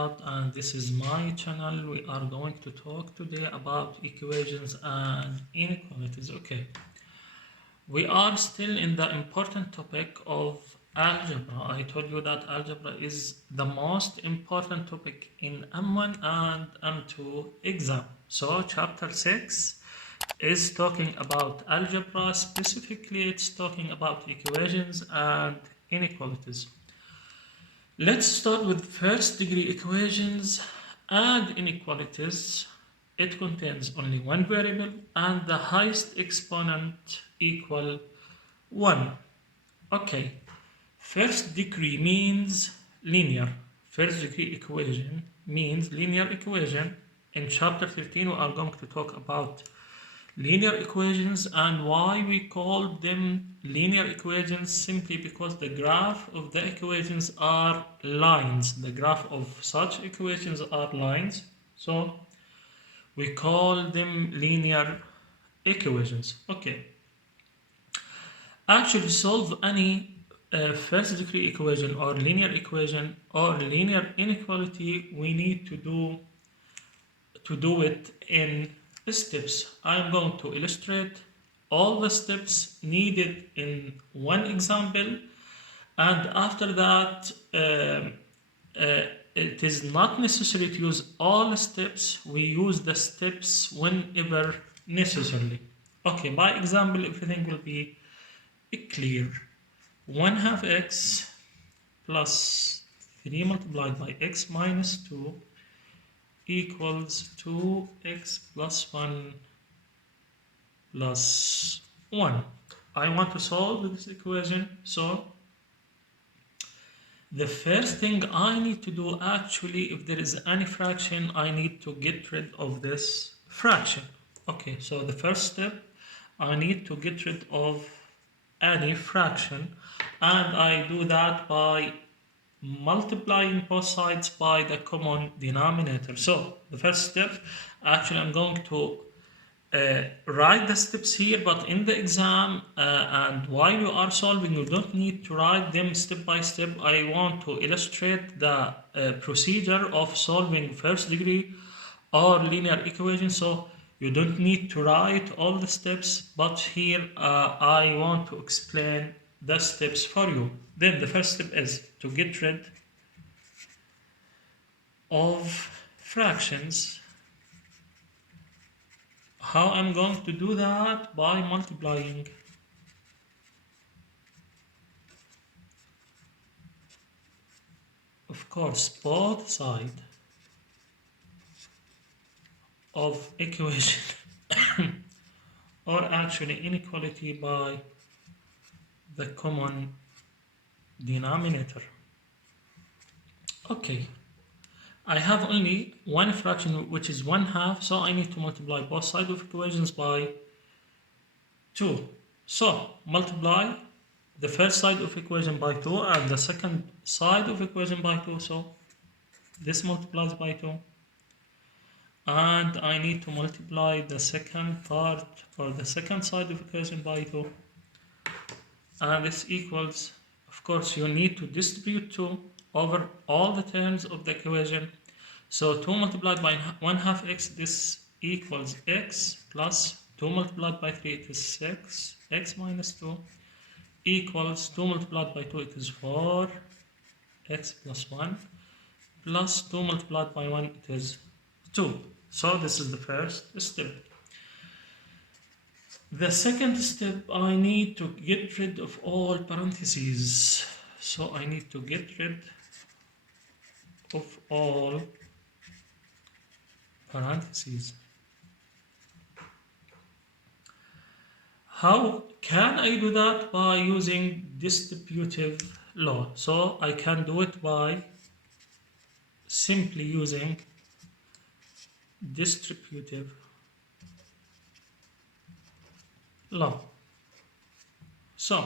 workout, and this is my channel. We are going to talk today about equations and inequalities. Okay, we are still in the important topic of algebra. I told you that algebra is the most important topic in M1 and M2 exam. So chapter 6 is talking about algebra. Specifically, it's talking about equations and inequalities. Let's start with first degree equations and inequalities. It contains only one variable and the highest exponent equal 1. Okay, first degree means linear. First degree equation means linear equation. In chapter 13 we are going to talk about linear equations and why we call them linear equations, simply because the graph of the equations are lines. The graph of such equations are lines, so we call them linear equations. Okay, actually solve any first degree equation or linear equation or linear inequality, we need to do it in steps. I'm going to illustrate all the steps needed in one example, and after that it is not necessary to use all the steps. We use the steps whenever necessary. Okay, by example everything will be clear. 1/2 x plus 3 multiplied by x minus 2 equals 2x plus 1 plus 1. I want to solve this equation, so the first thing I need to do, actually, if there is any fraction, I need to get rid of this fraction. Okay, so the first step, I need to get rid of any fraction, and I do that by multiplying both sides by the common denominator. So the first step, actually I'm going to write the steps here, but in the exam and while you are solving, you don't need to write them step by step. I want to illustrate the procedure of solving first degree or linear equation, so you don't need to write all the steps, but here I want to explain the steps for you. Then the first step is to get rid of fractions. How I'm going to do that? By multiplying of course both sides of equation or actually inequality by the common denominator. Okay, I have only one fraction, which is 1/2, so I need to multiply both sides of equations by 2. So multiply the first side of equation by 2 and the second side of equation by 2, so this multiplies by 2, and I need to multiply the second part or the second side of equation by 2, and this equals, of course you need to distribute 2 over all the terms of the equation. So 2 multiplied by 1/2 x, this equals x, plus 2 multiplied by 3, it is 6, x minus 2 equals 2 multiplied by 2, it is 4, x plus 1, plus 2 multiplied by 1, it is 2. So this is the first step. The second step, I need to get rid of all parentheses. So I need to get rid of all parentheses. How can I do that? By using distributive law. So I can do it by simply using distributive law. So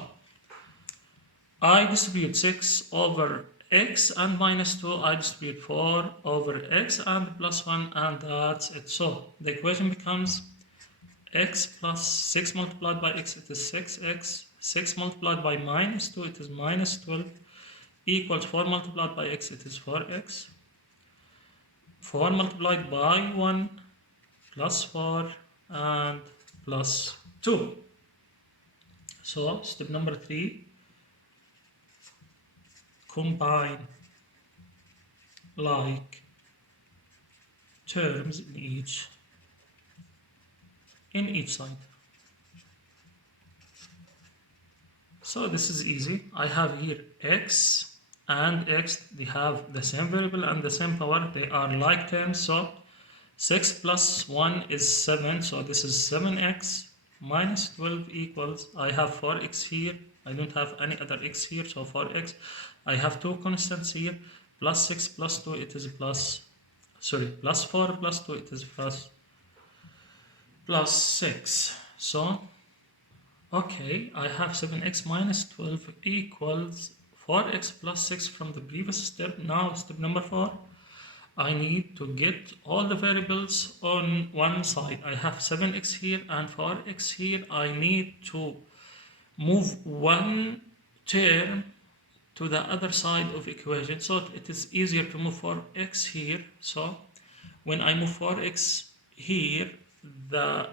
I distribute 6 over x and minus 2, I distribute 4 over x and plus 1, and that's it. So the equation becomes x plus 6 multiplied by x, it is 6x, 6 multiplied by minus 2, it is minus 12, equals 4 multiplied by x, it is 4x, 4 multiplied by 1 plus 4 and plus 2. So step number 3, combine like terms in each side. So this is easy. I have here x and x, they have the same variable and the same power. They are like terms. So 6 plus 1 is 7. So this is 7x minus 12 equals, I have 4x here. I don't have any other x here. So 4x. I have two constants here. Plus 6 plus 2, it is plus 4 plus 2, it is plus 6. So okay, I have 7x minus 12 equals 4x plus 6 from the previous step. Now step number 4, I need to get all the variables on one side. I have 7x here and 4x here. I need to move one term to the other side of equation, so it is easier to move 4x here. So when I move 4x here, the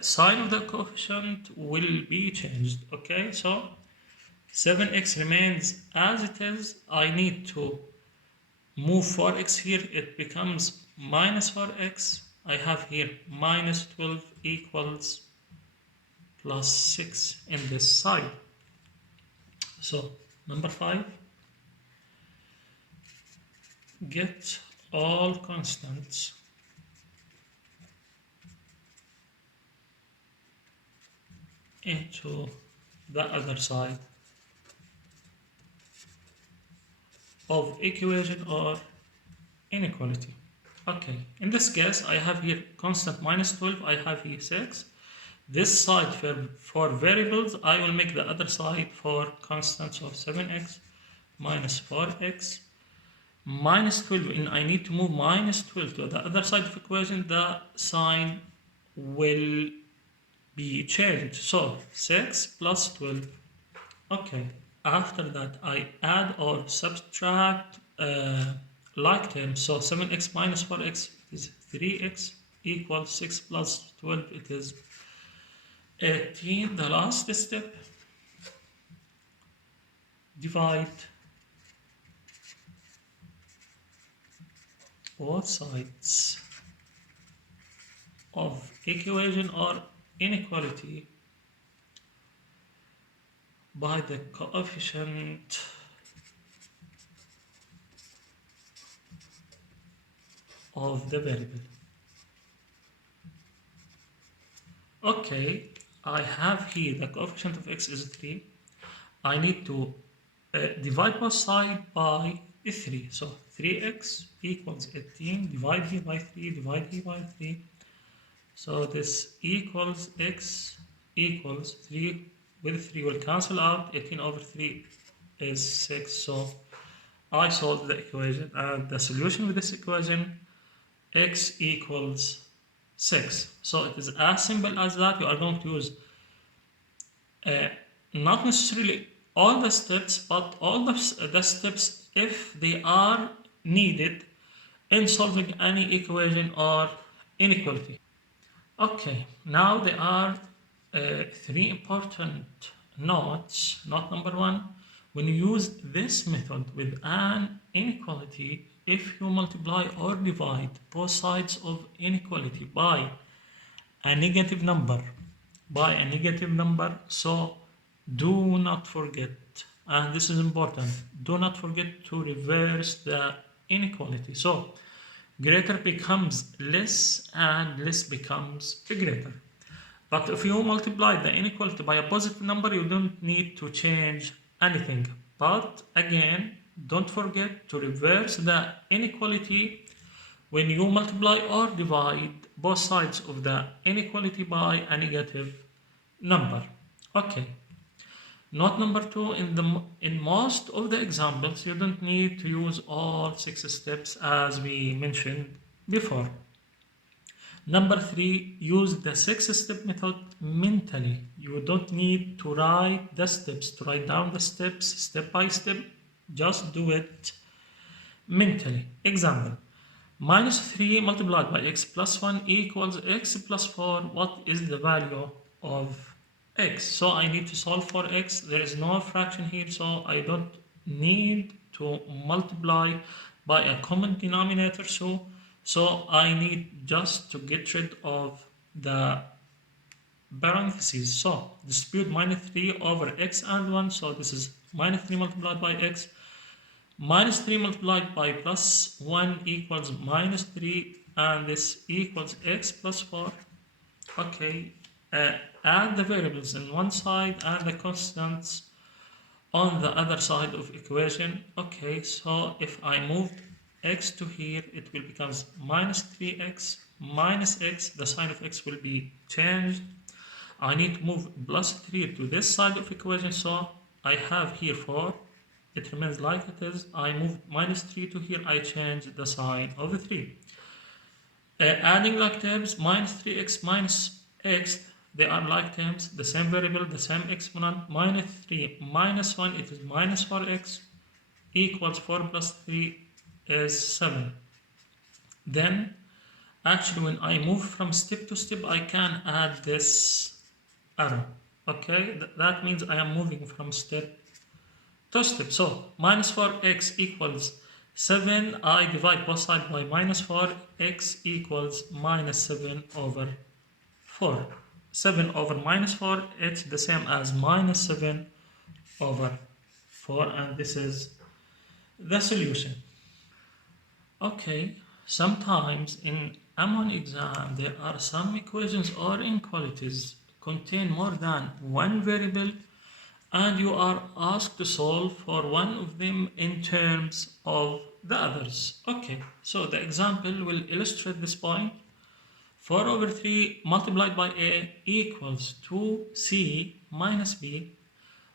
sign of the coefficient will be changed. Okay, so 7x remains as it is. I need to move 4x here, it becomes minus 4x. I have here minus 12 equals plus 6 in this side. So number 5, get all constants into the other side of equation or inequality. Okay, in this case I have here constant minus 12, I have here 6. This side for variables, I will make the other side for constants of 7x minus 4x minus 12, and I need to move minus 12 to the other side of equation. The sign will be changed. So 6 plus 12. Okay, after that I add or subtract like terms. So 7x minus 4x is 3x equals 6 plus 12, it is 18. The last step, divide both sides of equation or inequality by the coefficient of the variable. Okay, I have here the coefficient of x is 3. I need to divide both sides by 3. So 3x equals 18. Divide here by 3. Divide here by 3. So this equals x equals 3 with 3 will cancel out. 18 over 3 is 6. So I solved the equation, and the solution with this equation, x equals 6. So it is as simple as that. You are going to use not necessarily all the steps, but all the steps if they are needed in solving any equation or inequality. Okay, now there are 3 important notes. Note number 1, when you use this method with an inequality, if you multiply or divide both sides of inequality by a negative number, so do not forget, and this is important, do not forget to reverse the inequality. So greater becomes less and less becomes greater. But if you multiply the inequality by a positive number, you don't need to change anything. But again, don't forget to reverse the inequality when you multiply or divide both sides of the inequality by a negative number. Okay. Note number 2, in most of the examples, you don't need to use all 6 steps as we mentioned before. Number 3, use the 6-step method mentally. You don't need to write the steps, to write down the steps step by step. Just do it mentally. Example, Minus 3 multiplied by x plus 1 equals x plus 4. What is the value of x? So I need to solve for x. There is no fraction here, so I don't need to multiply by a common denominator. So I need just to get rid of the parentheses. So dispute minus 3 over x and 1. So this is minus 3 multiplied by x. Minus 3 multiplied by plus 1 equals minus 3, and this equals x plus 4. Okay, add the variables on one side and the constants on the other side of equation. Okay, so if I move x to here, it will become minus 3x minus x. The sign of x will be changed. I need to move plus 3 to this side of equation, so I have here 4. It remains like it is. I move minus 3 to here, I change the sign of the 3. Adding like terms, minus 3x minus x, they are like terms, the same variable, the same exponent. Minus 3 minus 1, it is minus 4x, equals 4 plus 3 is 7. Then, actually, when I move from step to step, I can add this arrow. Okay, that means I am moving from step to step. So minus 4x equals 7. I divide both sides by minus 4. X equals minus 7 over 4. 7 over minus 4, it's the same as minus 7 over 4, and this is the solution. Okay, sometimes in M1 exam there are some equations or inequalities contain more than one variable, and you are asked to solve for one of them in terms of the others. Okay, so the example will illustrate this point. 4 over 3 multiplied by a equals 2c minus b.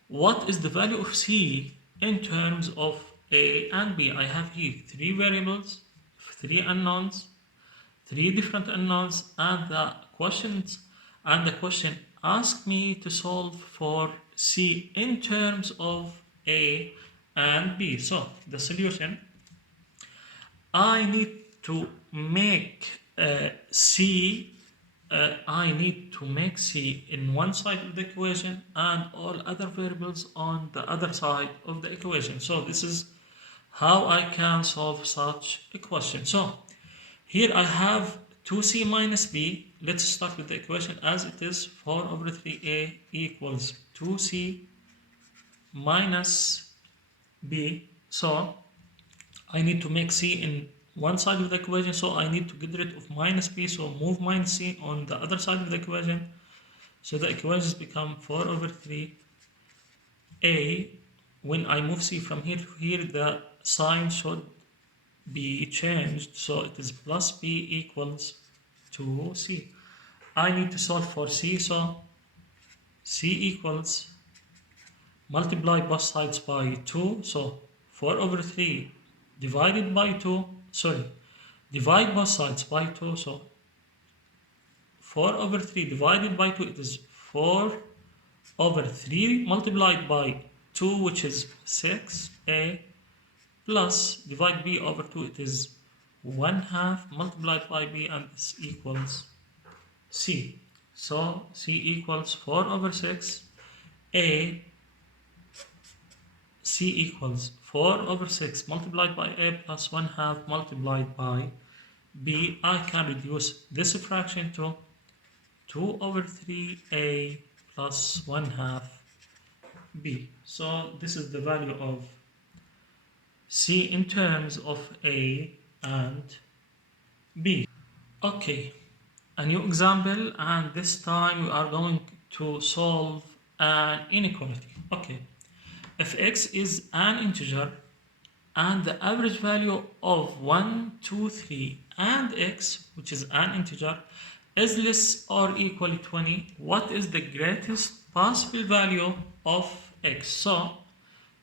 What is the value of c in terms of a and b? I have here three variables, three unknowns, three different unknowns, and the question asked me to solve for c in terms of a and b. So the solution, I need to make c I need to make c in one side of the equation and all other variables on the other side of the equation. So this is how I can solve such a question. So here I have 2c minus b. Let's start with the equation as it is. 4 over 3a equals 2c minus b. So I need to make c in one side of the equation, so I need to get rid of minus b, so move minus c on the other side of the equation. So the equations become 4 over 3a. When I move c from here to here, the sign should be changed, so it is plus b equals 2c. I need to solve for c, so c equals multiply both sides by 2, so 4 over 3 divided by 2, divide both sides by 2, so 4 over 3 divided by 2, it is 4 over 3 multiplied by 2, which is 6a, plus divide b over 2, it is 1/2 multiplied by b, and this equals c. So c equals 4 over 6, a, c equals 4 over 6 multiplied by a plus 1/2 multiplied by b. I can reduce this fraction to 2 over 3a plus 1/2 b. So this is the value of c in terms of a and b. Okay, a new example, and this time we are going to solve an inequality. Okay, if x is an integer and the average value of 1, 2, 3 and x, which is an integer, is less or equal to 20, what is the greatest possible value of x? So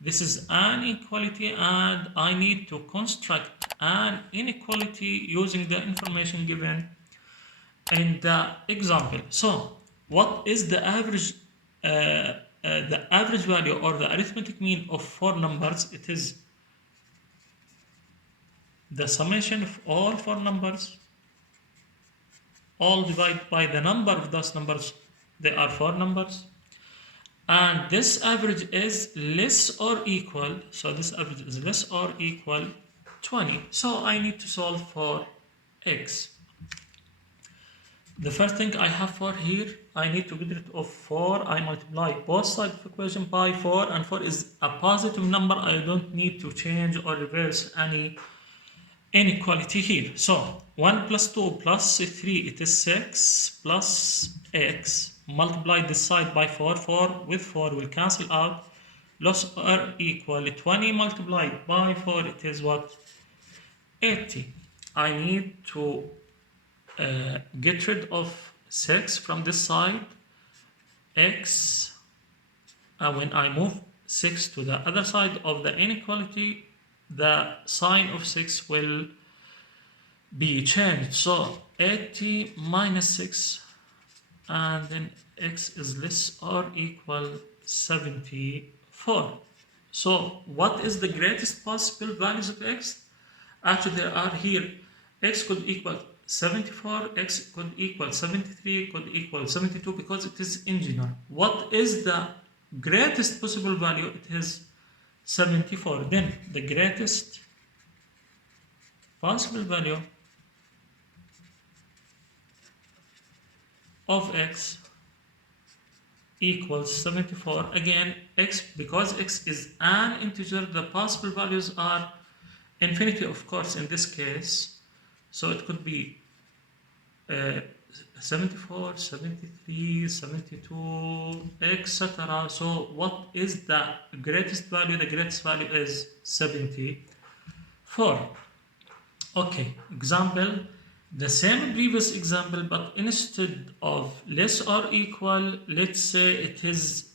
this is an inequality, and I need to construct an inequality using the information given in the example. So what is the average value or the arithmetic mean of four numbers? It is the summation of all four numbers, all divided by the number of those numbers. They are four numbers. And this average is less or equal, so this average is less or equal 20. So I need to solve for x. The first thing I have for here, I need to get rid of 4. I multiply both sides of equation by 4, and 4 is a positive number. I don't need to change or reverse any inequality here. So 1 plus 2 plus 3, it is 6 plus x. Multiply this side by 4. 4 with 4 will cancel out. Loss are equal 20 multiplied by 4, it is what? 80. I need to get rid of 6 from this side, x, and when I move 6 to the other side of the inequality, the sign of 6 will be changed. So 80 minus 6, and then x is less or equal 74. So what is the greatest possible values of x? Actually, there are here, x could equal 74, x could equal 73, could equal 72, because it is integer. What is the greatest possible value? It is 74. Then the greatest possible value of x equals 74. Again, x, because x is an integer, the possible values are infinity, of course, in this case. So it could be 74, 73, 72, etc. So what is the greatest value? The greatest value is 74. Okay, example, the same previous example, but instead of less or equal, let's say it is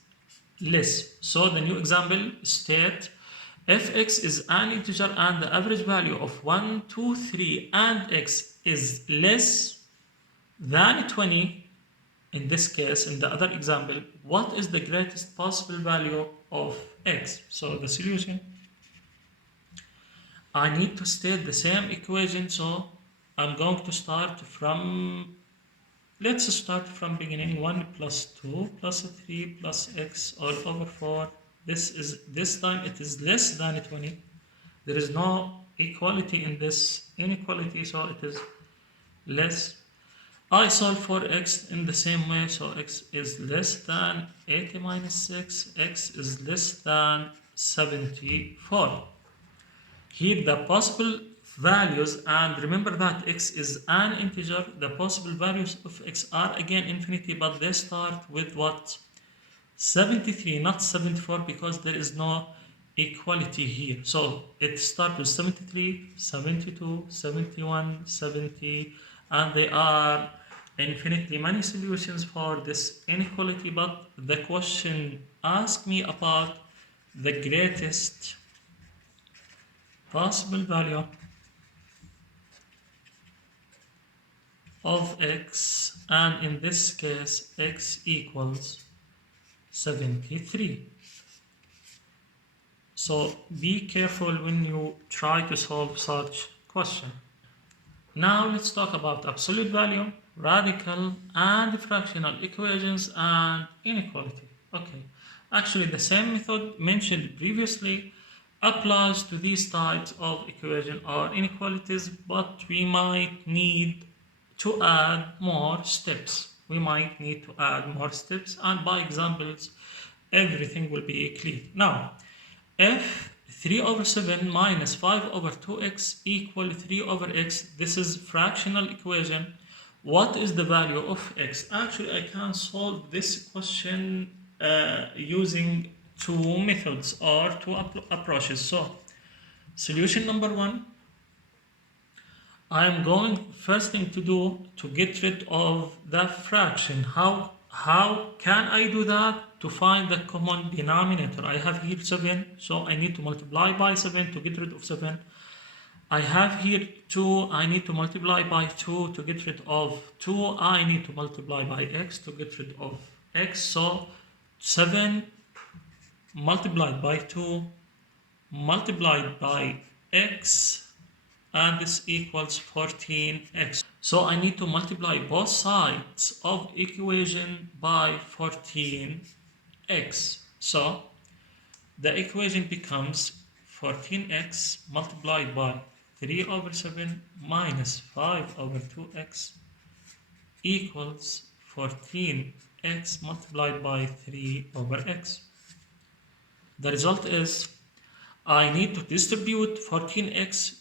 less. So the new example state if x is an integer and the average value of 1, 2, 3 and x is less than 20, in this case, in the other example, what is the greatest possible value of x? So the solution, I need to state the same equation. So I'm going to start from, let's start from beginning. 1 plus 2 plus 3 plus x all over 4. This time it is less than 20. There is no equality in this inequality, so it is less. I solve for x in the same way, so x is less than 80 minus 6, x is less than 74. Here the possible values, and remember that x is an integer, the possible values of x are again infinity, but they start with what? 73, not 74, because there is no equality here. So it starts with 73, 72, 71, 70, and there are infinitely many solutions for this inequality, but the question asks me about the greatest possible value of x, and in this case x equals 73. So be careful when you try to solve such question. Now let's talk about absolute value, radical and fractional equations, and inequality. Okay, actually the same method mentioned previously applies to these types of equation or inequalities, but we might need to add more steps. And by examples everything will be clear. Now, if 3 over 7 minus 5 over 2x equal 3 over x, this is fractional equation. What is the value of x? Actually, I can solve this question using two methods or two approaches. So, solution number 1, I am going first thing to do to get rid of the fraction. How can I do that? To find the common denominator. I have here 7, so I need to multiply by 7 to get rid of 7. I have here 2, I need to multiply by 2 to get rid of 2. I need to multiply by x to get rid of x. So 7 multiplied by 2 multiplied by x and this equals 14x. So I need to multiply both sides of equation by 14x. So the equation becomes 14x multiplied by 3 over 7 minus 5 over 2x equals 14x multiplied by 3 over x. The result is I need to distribute 14x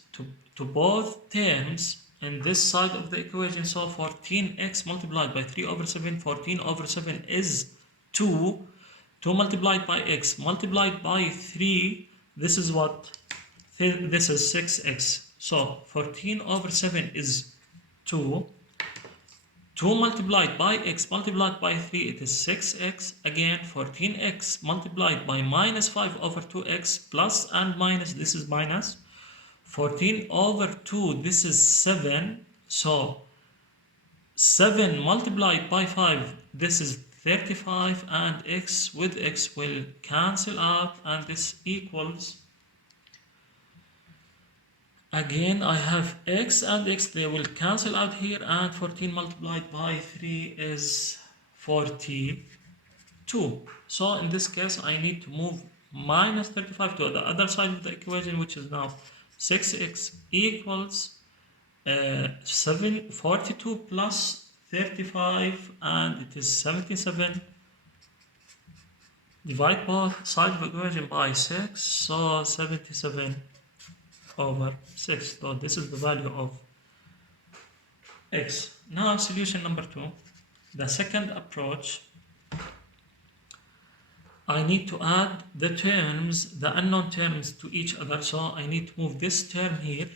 to both terms in this side of the equation. So 14x multiplied by 3 over 7, 14 over 7 is 2. 2 multiplied by x multiplied by 3, this is what? This is 6x. So 14 over 7 is 2. 2 multiplied by x multiplied by 3, it is 6x. Again, 14x multiplied by minus 5 over 2x plus and minus, this is minus. 14 over 2, this is 7. So 7 multiplied by 5, this is 35, and x with x will cancel out, and this equals, again I have x and x, they will cancel out here, and 14 multiplied by 3 is 42. So in this case I need to move minus 35 to the other side of the equation, which is now 6x equals 42 plus 35, and it is 77. Divide both sides of the equation by 6, so 77 over 6. So this is the value of x. Now solution number 2. The second approach, I need to add the terms, the unknown terms, to each other. So I need to move this term here.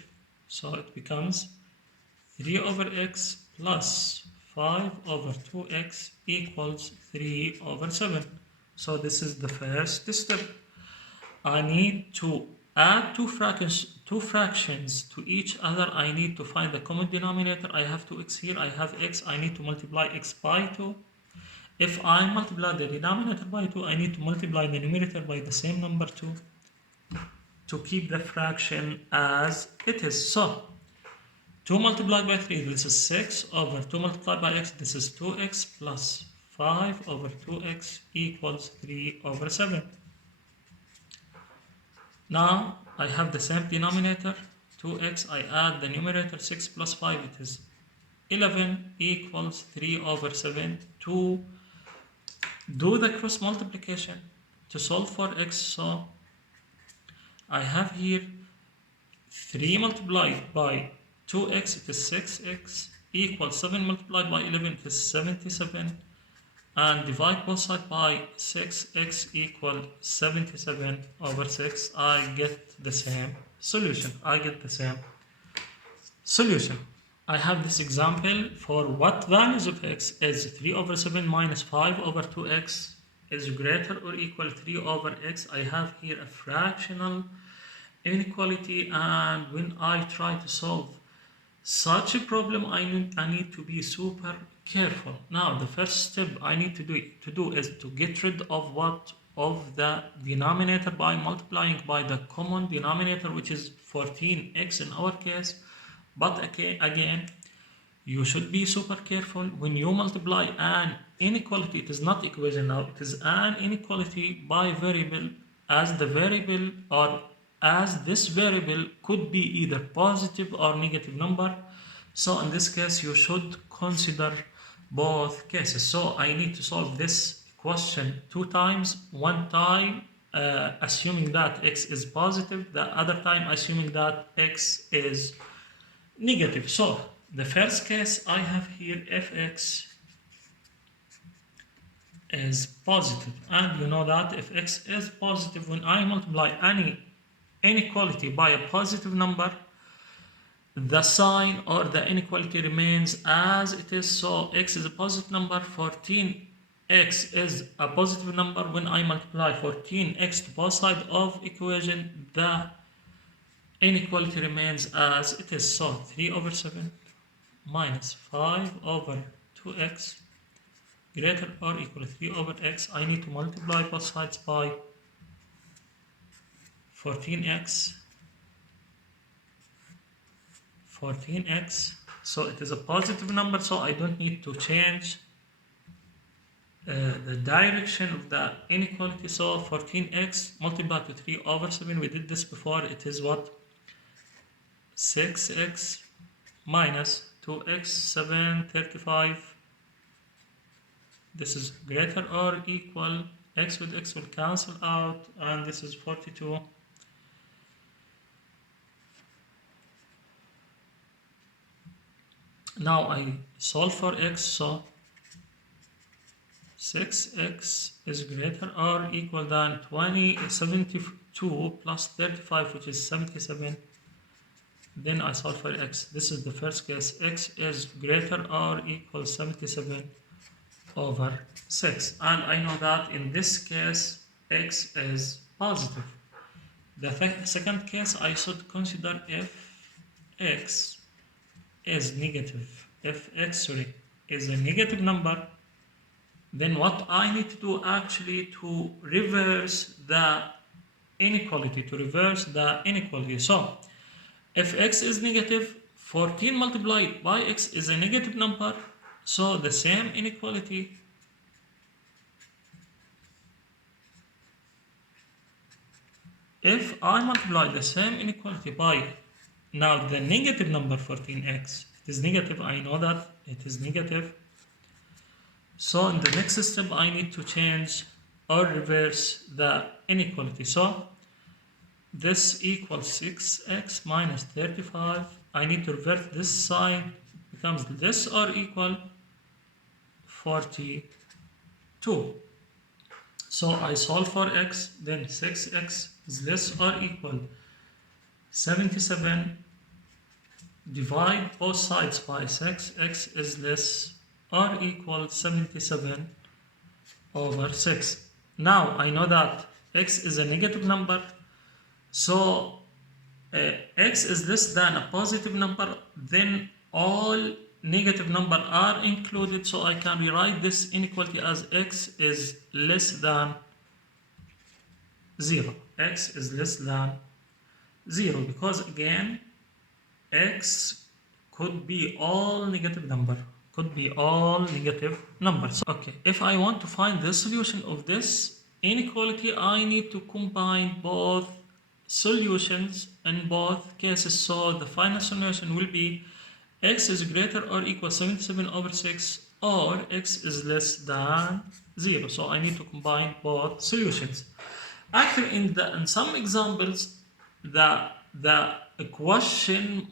So it becomes 3 over x plus 5 over 2x equals 3 over 7. So this is the first step. I need to add two fractions to each other. I need to find the common denominator. I have 2x here, I have x, I need to multiply x by 2. If I multiply the denominator by 2, I need to multiply the numerator by the same number 2 to keep the fraction as it is. So 2 multiplied by 3, this is 6 over 2 multiplied by x, this is 2x plus 5 over 2x equals 3 over 7. Now I have the same denominator, 2x, I add the numerator, 6 plus 5, it is 11 equals 3 over 7. To do the cross multiplication to solve for x, so I have here 3 multiplied by 2x, it is 6x, equals 7 multiplied by 11, it is 77, and divide both sides by 6x equal 77 over 6. I get the same solution. I have this example for what values of x is 3 over 7 minus 5 over 2x is greater or equal to 3 over x. I have here a fractional inequality, and when I try to solve such a problem, I need to be super careful. Now the first step I need to do is to get rid of what? Of the denominator by multiplying by the common denominator, which is 14x in our case. But again, you should be super careful when you multiply an inequality. It is not equation now, it is an inequality by variable, as the variable, or as this variable could be either positive or negative number. So in this case you should consider both cases. So I need to solve this question 2 times. One time assuming that x is positive, the other time assuming that x is negative. So the first case I have here, if x is positive, and you know that if x is positive, when I multiply any inequality by a positive number, the sign or the inequality remains as it is. So x is a positive number, 14x is a positive number. When I multiply 14x to both sides of equation, the inequality remains as it is. So 3 over 7 minus 5 over 2x greater or equal to 3 over x. I need to multiply both sides by 14x 14x. So it is a positive number, so I don't need to change the direction of the inequality. So 14x multiplied to 3 over 7, we did this before, it is what? 6x minus 2x, 7, 35. This is greater or equal, x with x will cancel out, and this is 42. Now I solve for x, so 6x is greater or equal than 72 plus 35, which is 77. Then I solve for x. This is the first case. X is greater or equal 77 over 6. And I know that in this case, x is positive. The second case, I should consider if x is negative. If x, is a negative number, then what I need to do actually to reverse the inequality, So if x is negative, 14 multiplied by x is a negative number, so the same inequality if I multiply the same inequality by now the negative number 14x, it is negative, I know that it is negative. So in the next step, I need to change or reverse the inequality. So this equals 6x minus 35. I need to reverse this sign. It becomes less or equal 42. So I solve for x, then 6x is less or equal 77. Divide both sides by 6, x is less or equal 77 over 6. Now I know that x is a negative number, so x is less than a positive number, then all negative numbers are included, so I can rewrite this inequality as x is less than 0. X is less than 0 because again x could be all negative numbers. Okay, if I want to find the solution of this inequality, I need to combine both solutions in both cases. So the final solution will be x is greater or equal 77 over 6 or x is less than 0. So I need to combine both solutions. Actually, in some examples, the question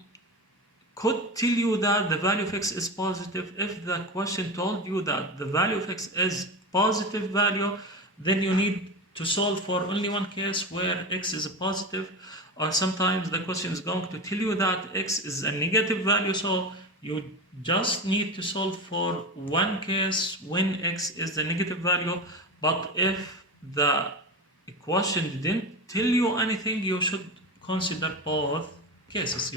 could tell you that the value of x is positive. If the question told you that the value of x is positive value, then you need to solve for only one case where x is a positive, or sometimes the question is going to tell you that x is a negative value, so you just need to solve for one case when x is the negative value. But if the question didn't tell you anything, you should consider both cases.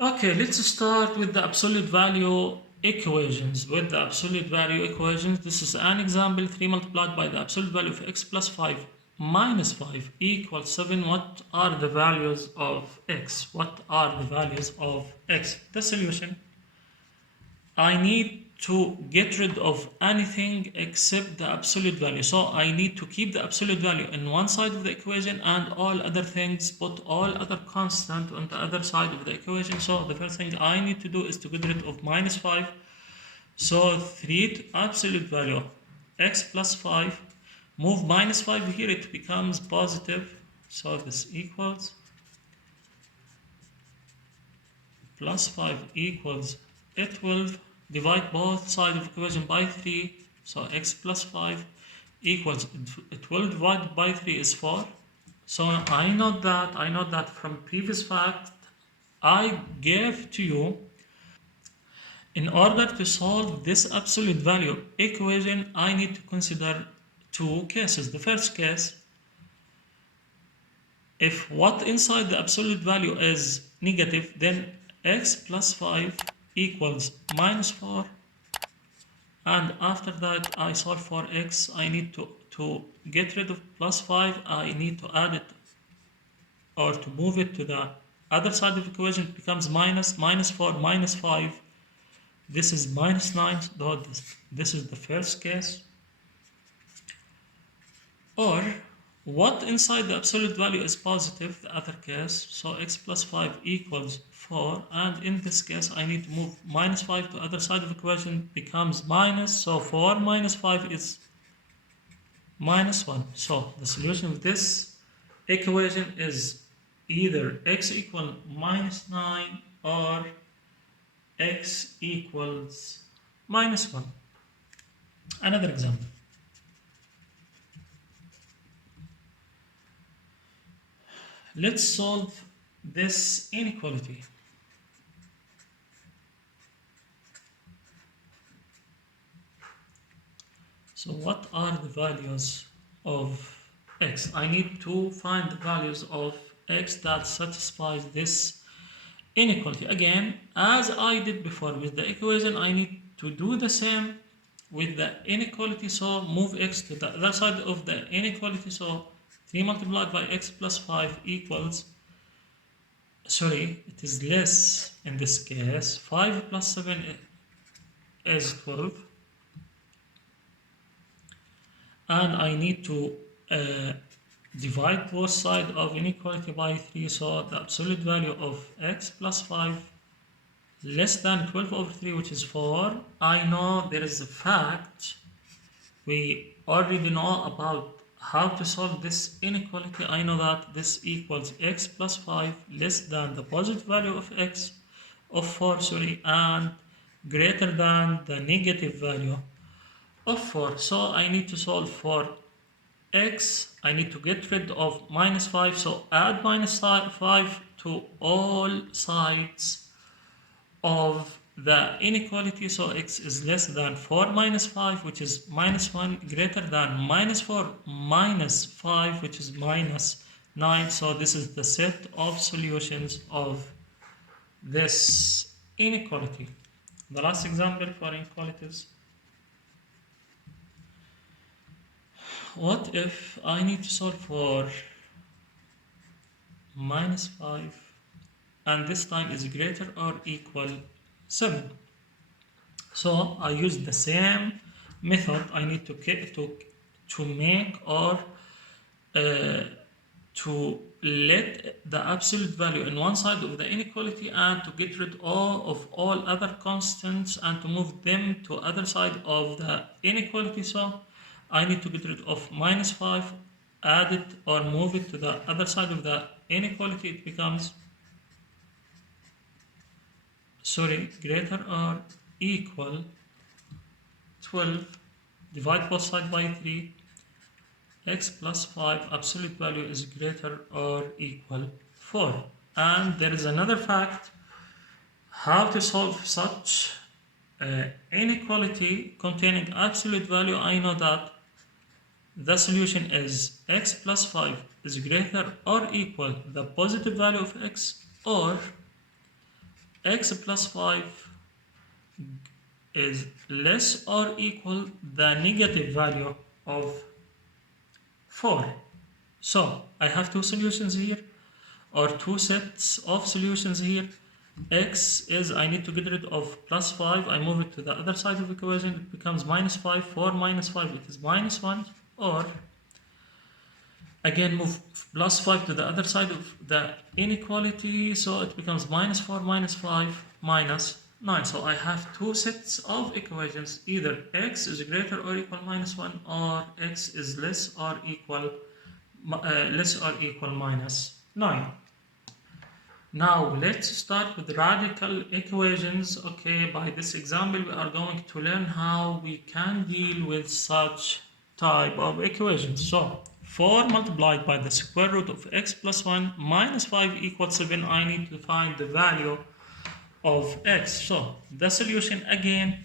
Okay, let's start with the absolute value equations. This is an example. 3 multiplied by the absolute value of x plus 5 minus 5 equals 7. What are the values of x? The solution. I need to get rid of anything except the absolute value. So I need to keep the absolute value in one side of the equation and all other things, put all other constant on the other side of the equation. So the first thing I need to do is to get rid of minus 5. So 3 absolute value x plus 5. Move minus 5 here, it becomes positive. So this equals plus 5 equals 12. Divide both sides of the equation by 3. So x plus 5 equals 12 divided by 3 is 4. So I know that from previous fact I gave to you. In order to solve this absolute value equation, I need to consider two cases. The first case, if what inside the absolute value is negative, then x plus 5 equals minus 4, and after that I solve for x. I need to get rid of plus 5. I need to add it or to move it to the other side of the equation it becomes minus 4, minus 5. This is minus 9, though this is the first case. Or what inside the absolute value is positive, the other case. So x plus 5 equals 4. And in this case, I need to move minus 5 to the other side of the equation, becomes minus. So 4 minus 5 is minus 1. So the solution of this equation is either x equal minus 9 or x equals minus 1. Another example. Let's solve this inequality. So what are the values of x? I need to find the values of x that satisfies this inequality. Again, as I did before with the equation, I need to do the same with the inequality. So move x to the other side of the inequality. So 3 multiplied by x plus 5 equals, sorry, it is less in this case. 5 plus 7 is 12. And I need to divide both sides of inequality by 3. So the absolute value of x plus 5 less than 12 over 3, which is 4. I know there is a fact. We already know about how to solve this inequality. I know that this equals x plus 5 less than the positive value of x of 4, sorry, and greater than the negative value of 4. So I need to solve for x. I need to get rid of minus 5. So add minus 5 to all sides of the inequality. So x is less than 4 minus 5, which is minus 1, greater than minus 4 minus 5, which is minus 9. So this is the set of solutions of this inequality. The last example for inequalities. What if I need to solve for minus 5 and this time is greater or equal 7? So I use the same method. I need to make or to let the absolute value in one side of the inequality and to get rid of all other constants and to move them to other side of the inequality. So I need to get rid of minus 5, add it or move it to the other side of the inequality. It becomes, sorry, greater or equal 12. Divide both sides by 3. X plus 5 absolute value is greater or equal 4. And there is another fact, how to solve such inequality containing absolute value. I know that the solution is x plus 5 is greater or equal the positive value of x, or x plus 5 is less or equal the negative value of 4. So I have two solutions here, or two sets of solutions here. X is, I need to get rid of plus 5. I move it to the other side of the equation. It becomes minus 5. 4 minus 5, it is minus 1. Or again move plus 5 to the other side of the inequality. So it becomes minus 4 minus 5 minus 9. So I have two sets of equations. Either x is greater or equal minus 1, or x is less or equal minus 9. Now let's start with radical equations. Okay, by this example we are going to learn how we can deal with such type of equations. So 4 multiplied by the square root of x plus 1 minus 5 equals 7. I need to find the value of x. So the solution, again,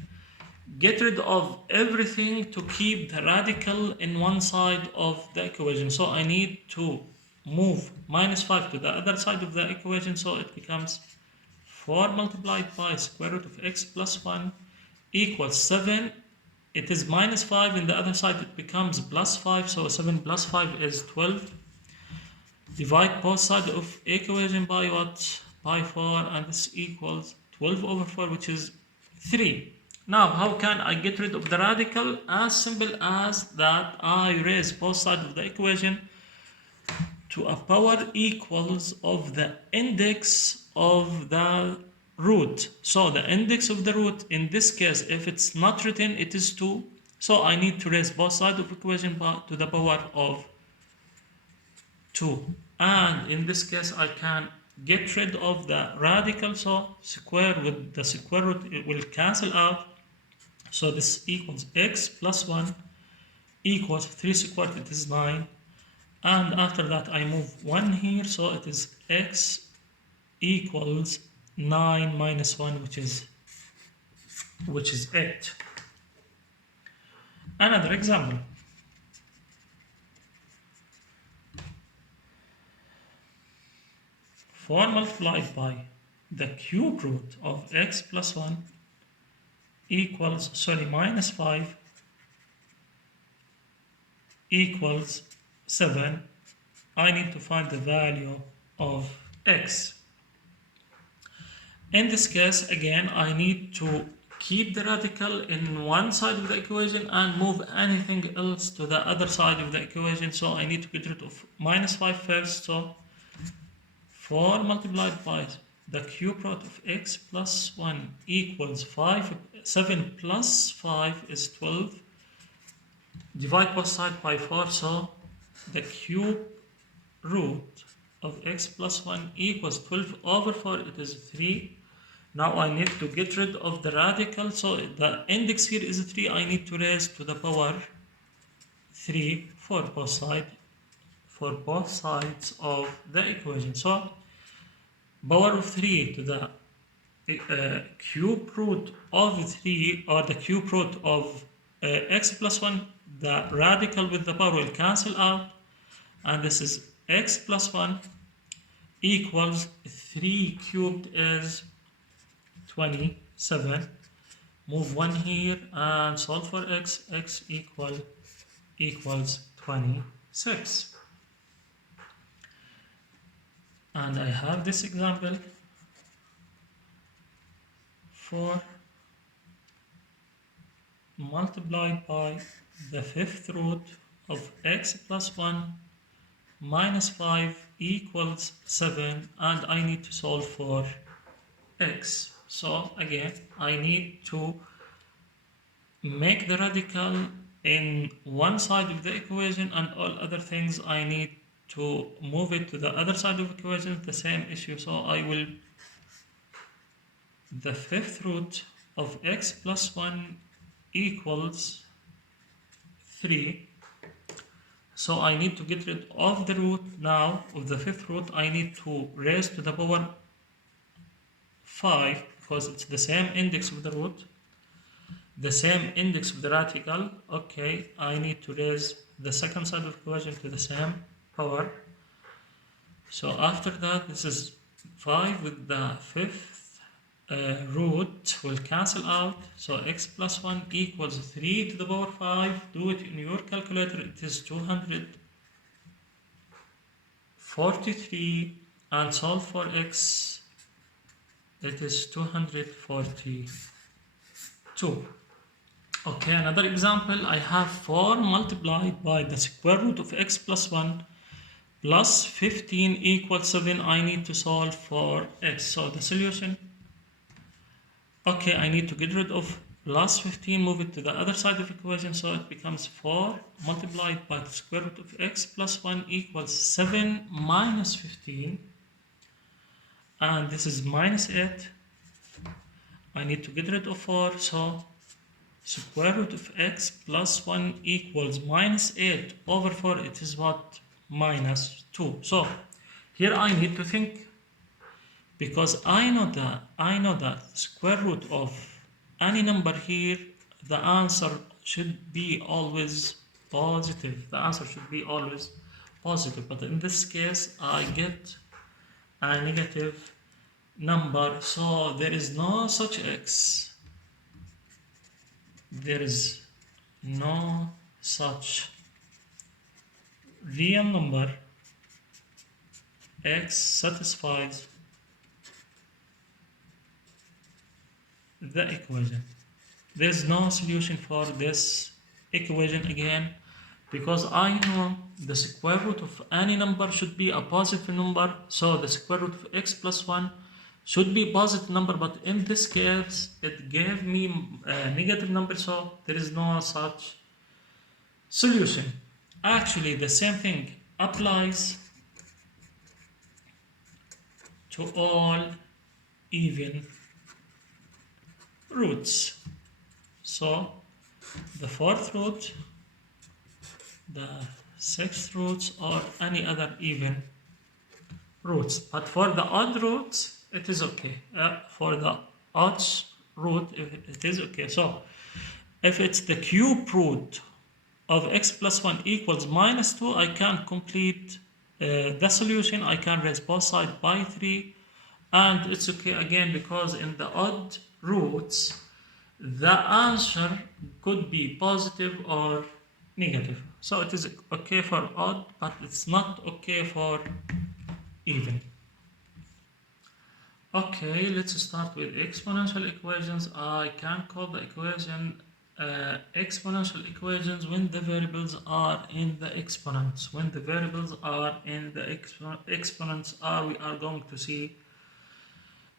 get rid of everything to keep the radical in one side of the equation. So I need to move minus 5 to the other side of the equation. So it becomes 4 multiplied by square root of x plus 1 equals 7. It is minus 5 in the other side, it becomes plus 5. So 7 plus 5 is 12. Divide both sides of equation by what? By 4, and this equals 12 over 4, which is 3. Now, how can I get rid of the radical? As simple as that I raise both sides of the equation to a power equals of the index of the root. So the index of the root, in this case, if it's not written, it is 2. So I need to raise both sides of equation to the power of 2. And in this case, I can get rid of the radical. So square with the square root, it will cancel out. So this equals x plus 1 equals 3 squared, it is 9. And after that, I move 1 here, so it is x equals 9 minus 1, which is 8. Another example. 4 multiplied by the cube root of x plus 1 equals, minus 5 equals 7. I need to find the value of x. In this case, again, I need to keep the radical in one side of the equation and move anything else to the other side of the equation. So I need to get rid of minus 5 first. So 4 multiplied by the cube root of x plus 1 equals 5. 7 plus 5 is 12. Divide both sides by 4. So the cube root of x plus 1 equals 12 over 4. It is 3. Now I need to get rid of the radical, so the index here is 3. I need to raise to the power 3 for both sides of the equation. So power of 3 to the cube root of 3, or the cube root of x plus 1, the radical with the power will cancel out, and this is x plus 1 equals 3 cubed is 27. Move 1 here and solve for x. X equals 26. And I have this example. 4 multiplied by the fifth root of x plus 1 minus 5 equals 7, and I need to solve for x. So again, I need to make the radical in one side of the equation, and all other things I need to move it to the other side of the equation, the same issue. So I will, the fifth root of x plus 1 equals 3. So I need to get rid of the root now of the fifth root. I need to raise to the power 5, because it's the same index of the root, the same index of the radical. Okay, I need to raise the second side of the equation to the same power. So after that, this is 5 with the fifth root will cancel out. So x plus 1 equals 3 to the power 5. Do it in your calculator. It is 243, and solve for x. It is 242. Okay, another example. I have 4 multiplied by the square root of x plus 1 plus 15 equals 7. I need to solve for x. So the solution, okay, I need to get rid of plus 15, move it to the other side of the equation. So it becomes 4 multiplied by the square root of x plus 1 equals 7 minus 15. And this is minus 8. I need to get rid of 4. So square root of x plus 1 equals minus 8 over 4. It is what? Minus 2. So here I need to think, because I know that square root of any number here, the answer should be always positive. The answer should be always positive. But in this case, I get a negative number. So there is no such x. There is no such real number x satisfies the equation. There's no solution for this equation again, because I know the square root of any number should be a positive number, so the square root of x plus 1 should be a positive number, but in this case it gave me a negative number, so there is no such solution. Actually, the same thing applies to all even roots. So the fourth root, the sixth roots, or any other even roots. But for the odd roots, it is okay. For the odd root, it is okay. So if it's the cube root of x plus 1 equals minus 2, I can complete the solution. I can raise both sides by 3. And it's okay again, because in the odd roots, the answer could be positive or negative. So it is okay for odd, but it's not okay for even. Okay, let's start with exponential equations. I can call the equation exponential equations when the variables are in the exponents. When the variables are in the exponents, we are going to see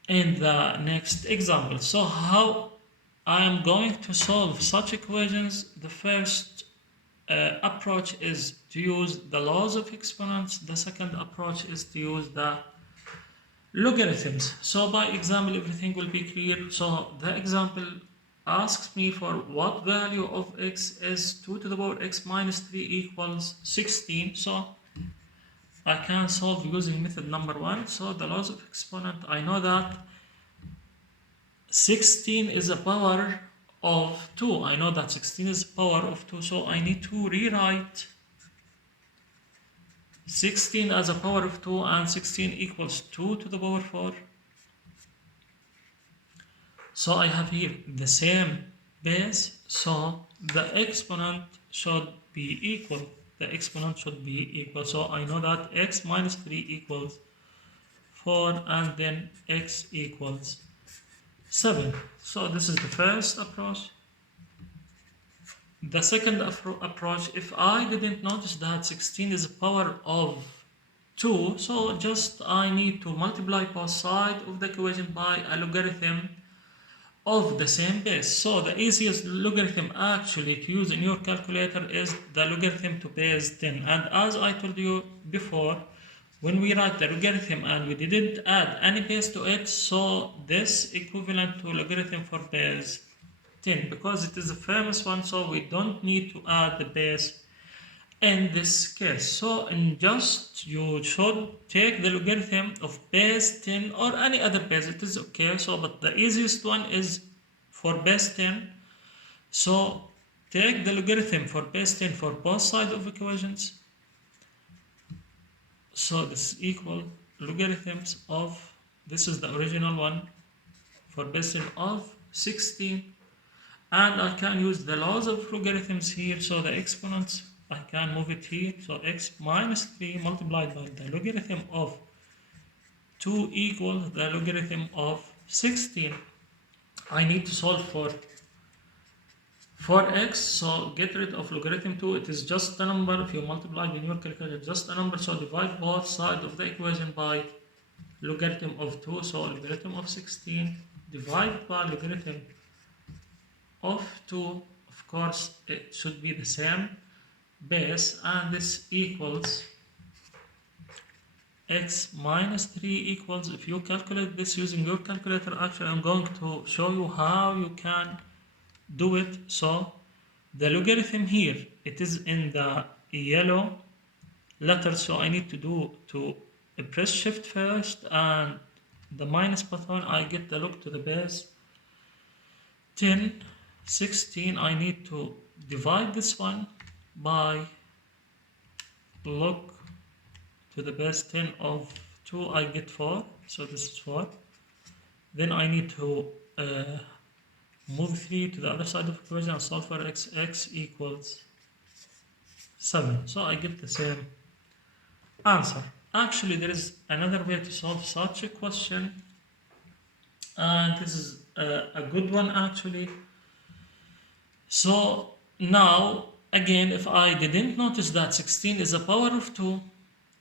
in the next example. So how I am going to solve such equations? The first approach is to use the laws of exponents. The second approach is to use the logarithms. So by example, everything will be clear. So the example asks me for what value of x is 2 to the power x minus 3 equals 16. So I can solve using method number 1. So the laws of exponent, I know that 16 is a power of 2. I know that 16 is a power of 2. So I need to rewrite 16 as a power of 2, and 16 equals 2 to the power 4. So I have here the same base, so the exponent should be equal. The exponent should be equal. So I know that x minus 3 equals 4, and then x equals 7. So this is the first approach. The second approach, if I didn't notice that 16 is a power of 2, so just I need to multiply both sides of the equation by a logarithm of the same base. So the easiest logarithm actually to use in your calculator is the logarithm to base 10. And as I told you before, when we write the logarithm and we didn't add any base to it, so this equivalent to logarithm for base 10, because it is a famous one, so we don't need to add the base in this case. So in just you should take the logarithm of base 10 or any other base, it is okay. So but the easiest one is for base 10. So take the logarithm for base 10 for both sides of equations. So this is equal logarithms of, this is the original one, for base 10 of 16. And I can use the laws of logarithms here. So the exponents, I can move it here. So x minus 3 multiplied by the logarithm of 2 equals the logarithm of 16. I need to solve for x. So get rid of logarithm 2. It is just a number. If you multiply in your calculator, just a number. So divide both sides of the equation by logarithm of 2. So logarithm of 16 divided by logarithm of 2, of course it should be the same base, and this equals x minus 3 equals, if you calculate this using your calculator, actually I'm going to show you how you can do it. So the logarithm here, it is in the yellow letters, so I need to press shift first and the minus button. I get the log to the base 10, 16. I need to divide this one by log to the base 10 of 2. I get 4, so this is 4. Then I need to move 3 to the other side of the equation and solve for x. X equals 7. So I get the same answer. Actually, there is another way to solve such a question, and this is a good one actually. So now, again, if I didn't notice that 16 is a power of 2,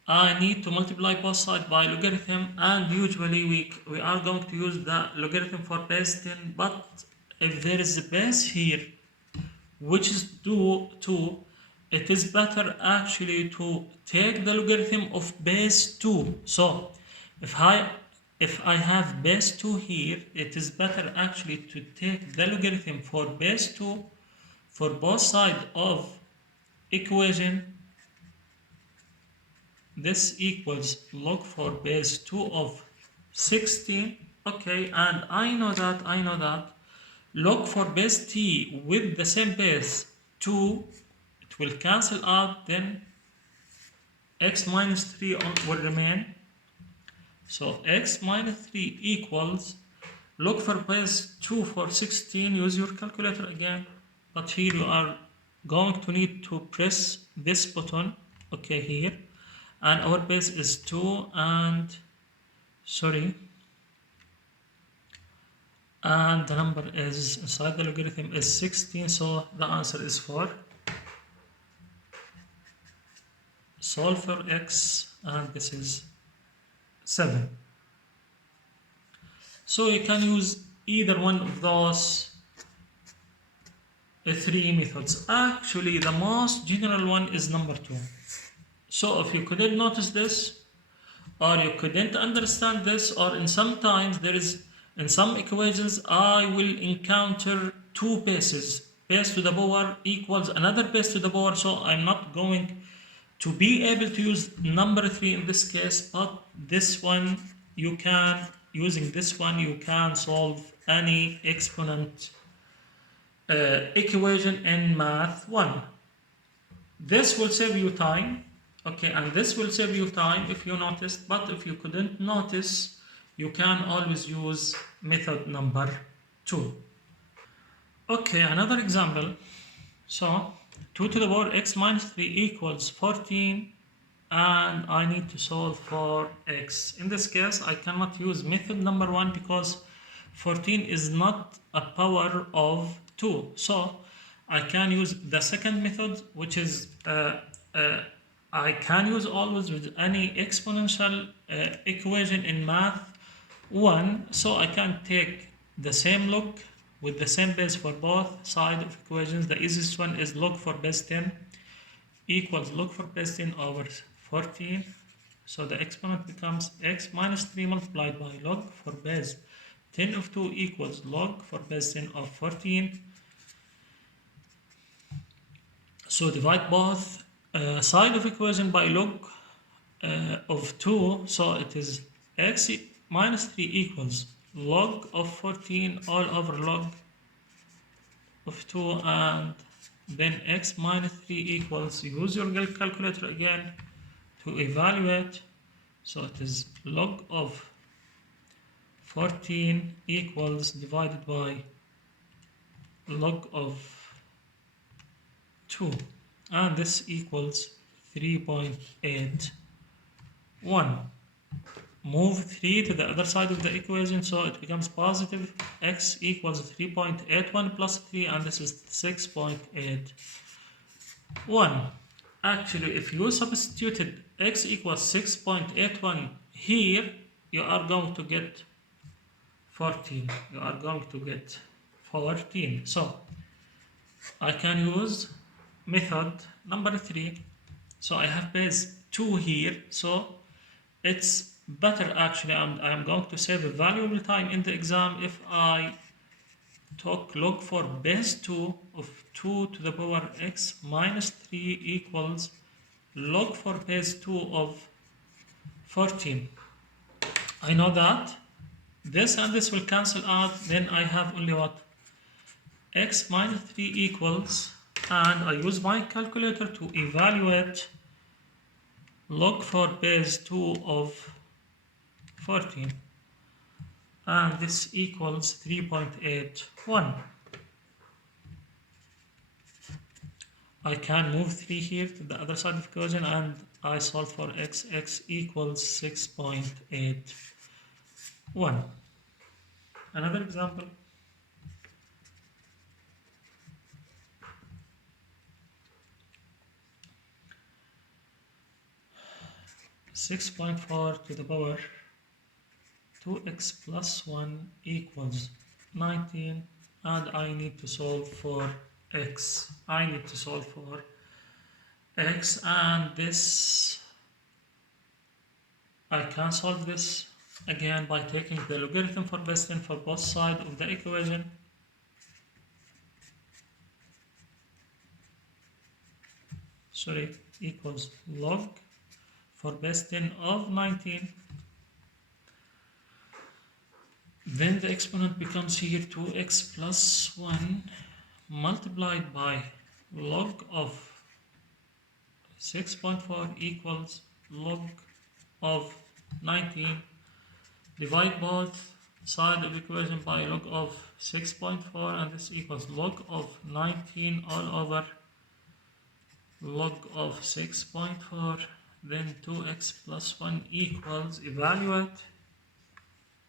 I need to multiply both sides by logarithm, and usually we are going to use the logarithm for base 10, but if there is a base here which is 2, it is better actually to take the logarithm of base 2. So if I if I have base 2 here, it is better actually to take the logarithm for base 2 for both sides of equation. This equals log for base 2 of 16. Okay, and I know that log for base t with the same base 2, it will cancel out, then x minus 3 will remain. So x minus 3 equals log for base 2 for 16. Use your calculator again, but here you are going to need to press this button, okay, here, and our base is 2, and sorry, and the number is inside the logarithm is 16, so the answer is 4. Solve for x, and this is 7. So you can use either one of those three methods. Actually, the most general one is number 2. So if you couldn't notice this, or you couldn't understand this, or in sometimes there is in some equations I will encounter two bases, base to the power equals another base to the power, so I'm not going to be able to use number 3 in this case, but this one you can, using this one you can solve any exponent equation in math 1. This will save you time, okay, and this will save you time if you noticed, but if you couldn't notice, you can always use method number 2. Okay, another example. So 2 to the power x minus 3 equals 14, and I need to solve for x. In this case, I cannot use method number 1 because 14 is not a power of 2. So I can use the second method, which is I can use always with any exponential equation in math 1. So I can take the same log with the same base for both sides of equations. The easiest one is log for base 10 equals log for base 10 over 14. So the exponent becomes x minus 3 multiplied by log for base 10 of 2 equals log for base 10 of 14. So divide both side of equation by log of 2. So it is x minus 3 equals log of 14 all over log of 2, and then x minus 3 equals, use your calculator again to evaluate. So it is log of 14 equals divided by log of 2, and this equals 3.81. Move 3 to the other side of the equation, so it becomes positive. X equals 3.81 plus 3, and this is 6.81. Actually, if you substituted x equals 6.81 here, you are going to get 14. You are going to get 14. So I can use method number 3. So I have base 2 here, so it's better actually. I'm going to save a valuable time in the exam if I took log for base 2 of 2 to the power x minus 3 equals log for base 2 of 14. I know that this and this will cancel out, then I have only what? X minus 3 equals, and I use my calculator to evaluate log for base 2 of 14, and this equals 3.81. I can move 3 here to the other side of the equation, and I solve for x, x equals 6.81. Another example. 6.4 to the power 2x plus 1 equals 19, and I need to solve for x. I need to solve for x, and this, I can solve this again by taking the logarithm for best in for both sides of the equation. Sorry, equals log for base 10 of 19. Then the exponent becomes here 2x plus 1 multiplied by log of 6.4 equals log of 19. Divide both sides of equation by log of 6.4, and this equals log of 19 all over log of 6.4. Then 2x plus 1 equals, evaluate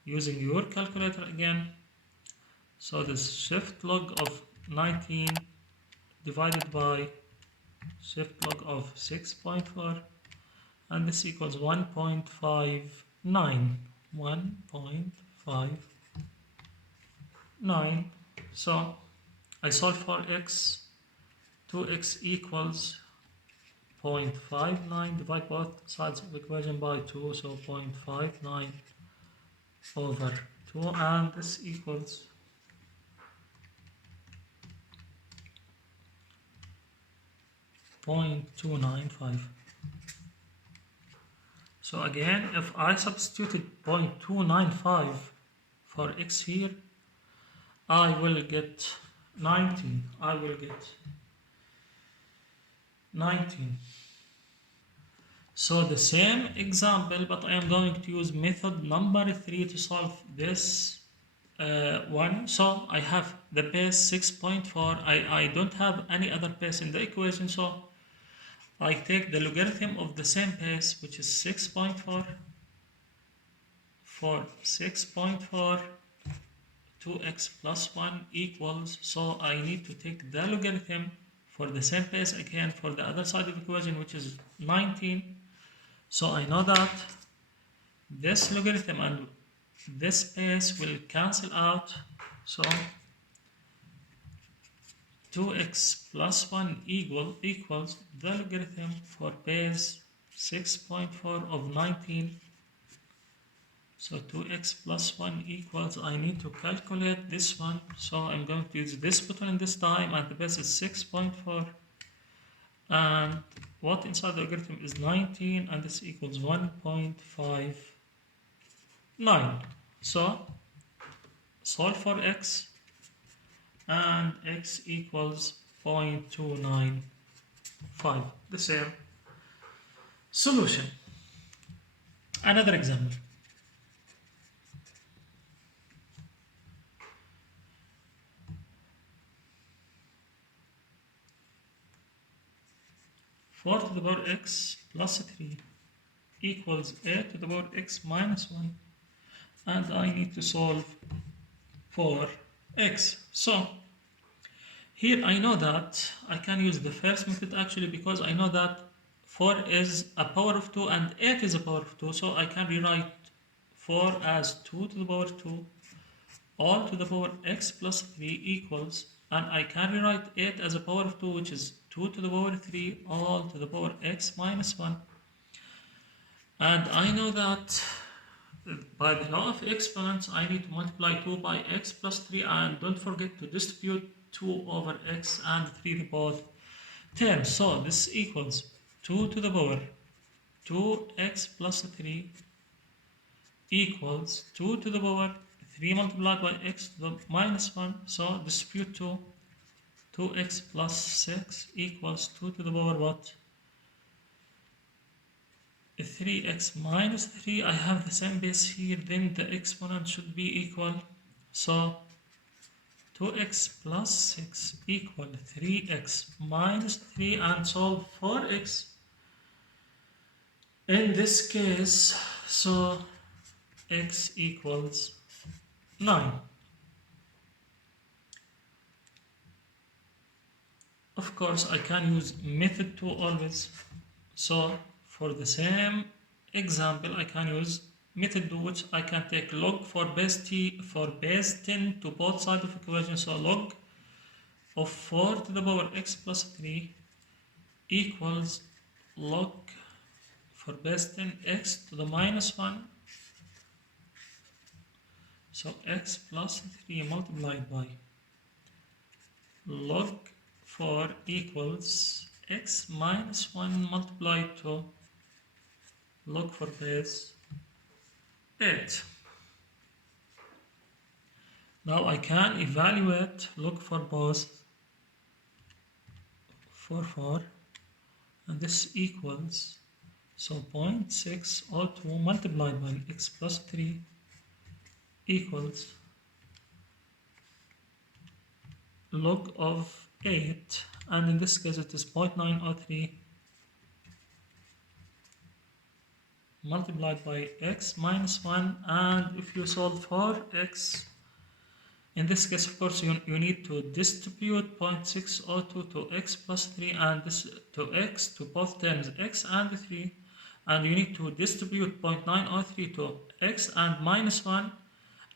using your calculator again. So this shift log of 19 divided by shift log of 6.4, and this equals 1.59. 1.59. So I solve for x. 2x equals 0.59. Divide both sides of the equation by 2, so 0.59 over 2, and this equals 0.295. So again, if I substituted 0.295 for x here, I will get 19. I will get 19. So the same example, but I am going to use method number 3 to solve this one. So I have the base 6.4. I don't have any other base in the equation, so I take the logarithm of the same base, which is 6.4. For 6.4, 2x plus 1 equals, so I need to take the logarithm for the same base again for the other side of the equation, which is 19. So I know that this logarithm and this base will cancel out, so 2x plus 1 equals the logarithm for base 6.4 of 19. So 2x plus 1 equals, I need to calculate this one, so I'm going to use this button this time, and the base is 6.4, and what inside the logarithm is 19, and this equals 1.59. So solve for x, and x equals 0.295. The same solution. Another example. 4 to the power x plus 3 equals a to the power x minus 1, and I need to solve for x. So here I know that I can use the first method actually, because I know that 4 is a power of 2 and 8 is a power of 2, so I can rewrite 4 as 2 to the power 2 all to the power x plus 3 equals, and I can rewrite 8 as a power of 2, which is 2 to the power 3 all to the power x minus 1. And I know that by the law of exponents, I need to multiply 2 by x plus 3, and don't forget to distribute 2 over x and 3 to both terms. So this equals 2 to the power 2x plus 3 equals 2 to the power 3 multiplied by x to the minus 1. So distribute 2. 2x plus 6 equals 2 to the power what? 3x minus 3. I have the same base here, then the exponent should be equal. So 2x plus 6 equal 3x minus 3, and solve for x. In this case, so x equals 9. Of course, I can use method 2 always. So for the same example, I can use method 2, which I can take log for base 10 to both sides of equation. So log of 4 to the power x plus 3 equals log for base 10 x to the minus 1. So x plus 3 multiplied by log 4 equals x minus 1 multiplied to log for base 8. Now I can evaluate log for both for 4, and this equals, so 0.602 multiplied by x plus 3 equals log of 8, and in this case it is 0.903 multiplied by x minus 1, and if you solve for x, in this case of course you need to distribute 0.602 to x plus 3 and this to x to both terms x and 3, and you need to distribute 0.903 to x and minus 1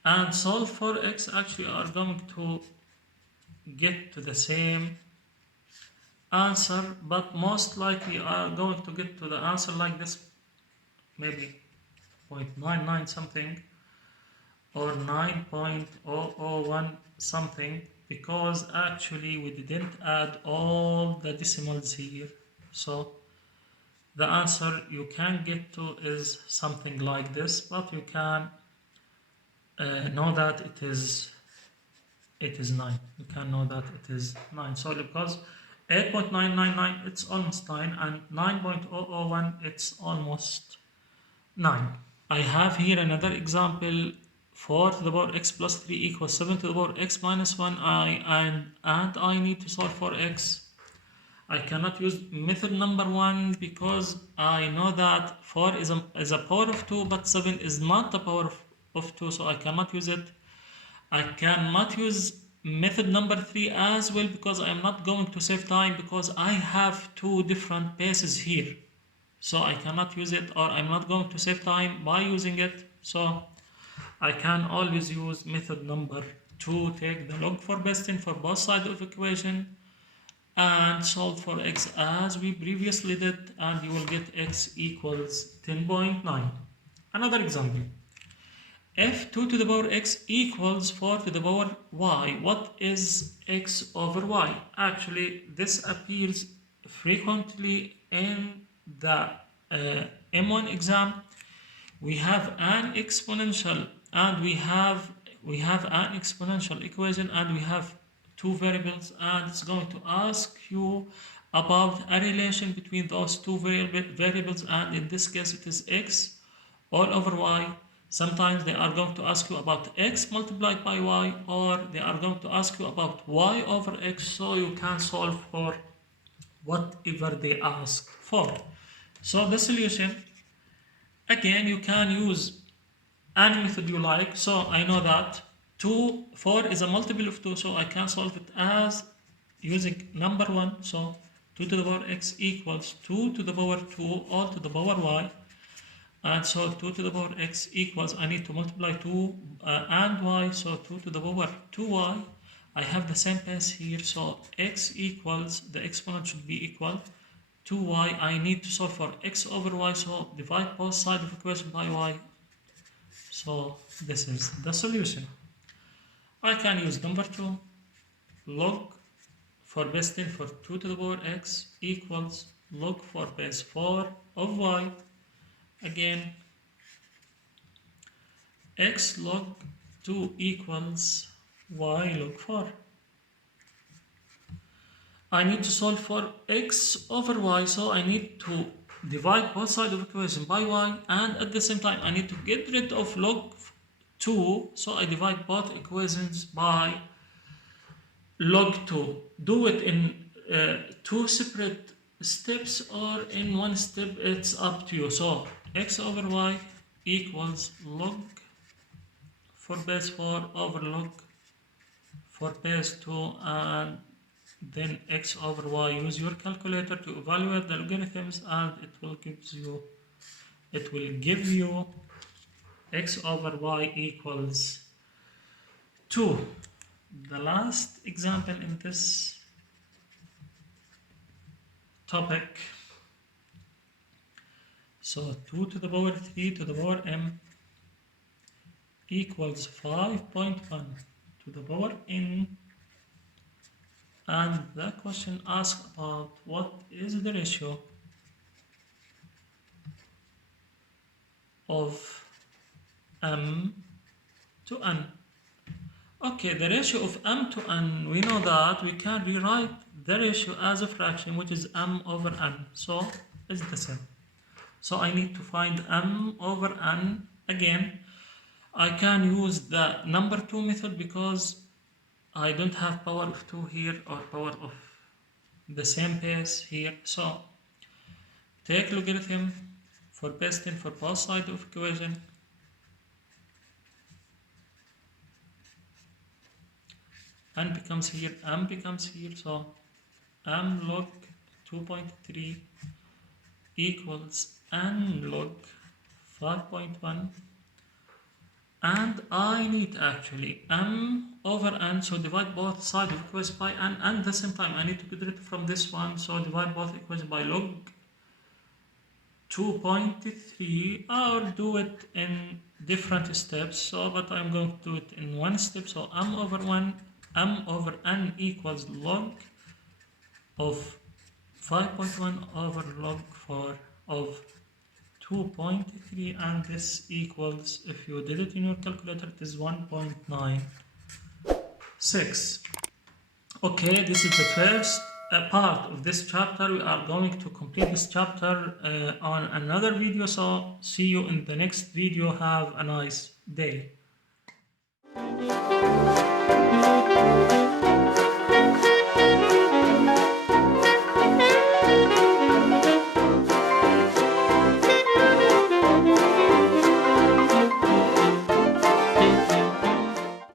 and solve for x. Actually you are going to get to the same answer, but most likely you are going to get to the answer like this, maybe 0.99 something or 9.001 something, because actually we didn't add all the decimals here. So the answer you can get to is something like this, but you can know that it is 9. You can know that it is 9. So because 8.999 it's almost 9, and 9.001 it's almost 9. I have here another example. 4 to the power x plus 3 equals 7 to the power x minus 1. And I need to solve for x. I cannot use method number 1 because I know that 4 is a power of 2, but 7 is not the power of 2, so I cannot use it. I cannot use method number 3 as well because I am not going to save time, because I have two different bases here. So I cannot use it, or I'm not going to save time by using it. So I can always use method number 2, take the log for base 10 for both sides of equation and solve for x as we previously did, and you will get x equals 10.9. Another example. If 2 to the power x equals 4 to the power y, what is x over y? Actually, this appears frequently in the M1 exam. We have an exponential, and we have an exponential equation, and we have two variables, and it's going to ask you about a relation between those two variables, and in this case it is x all over y. Sometimes they are going to ask you about x multiplied by y, or they are going to ask you about y over x, so you can solve for whatever they ask for. So the solution, again, you can use any method you like. So I know that 4 is a multiple of 2, so I can solve it as using number 1. So 2 to the power x equals 2 to the power 2 all to the power y. And so 2 to the power x equals, I need to multiply 2 and y, so 2 to the power 2y. I have the same base here, so x equals, the exponent should be equal to y. I need to solve for x over y, so divide both sides of equation by y. So this is the solution. I can use number 2, log for base 10 for 2 to the power x equals log for base 4 of y. Again, x log 2 equals y log 4. I need to solve for x over y, so I need to divide both sides of equation by y, and at the same time I need to get rid of log 2, so I divide both equations by log 2. Do it in two separate steps or in one step, it's up to you. So x over y equals log for base 4 over log for base 2, and then x over y. Use your calculator to evaluate the logarithms, and it will give you x over y equals 2. The last example in this topic, so 2 to the power 3 to the power m equals 5.1 to the power n, and the question asks about what is the ratio of m to n. Okay, the ratio of m to n, we know that we can rewrite the ratio as a fraction, which is m over n, so it's the same. So I need to find m over n. Again, I can use the number 2 method because I don't have power of 2 here or power of the same base here. So take logarithm for base 10 for both sides of equation, n becomes here, m becomes here, so m log 2.3 equals n log 5.1, and I need actually m over n, so divide both sides of equation by n, and at the same time I need to get rid from this one, so divide both equations by log 2.3, or do it in different steps. So but I'm going to do it in one step. So m over n equals log of 5.1 over log 4 of 2.3, and this equals, if you did it in your calculator, it is 1.96. Okay, this is the first part of this chapter. We are going to complete this chapter on another video, so see you in the next video. Have a nice day.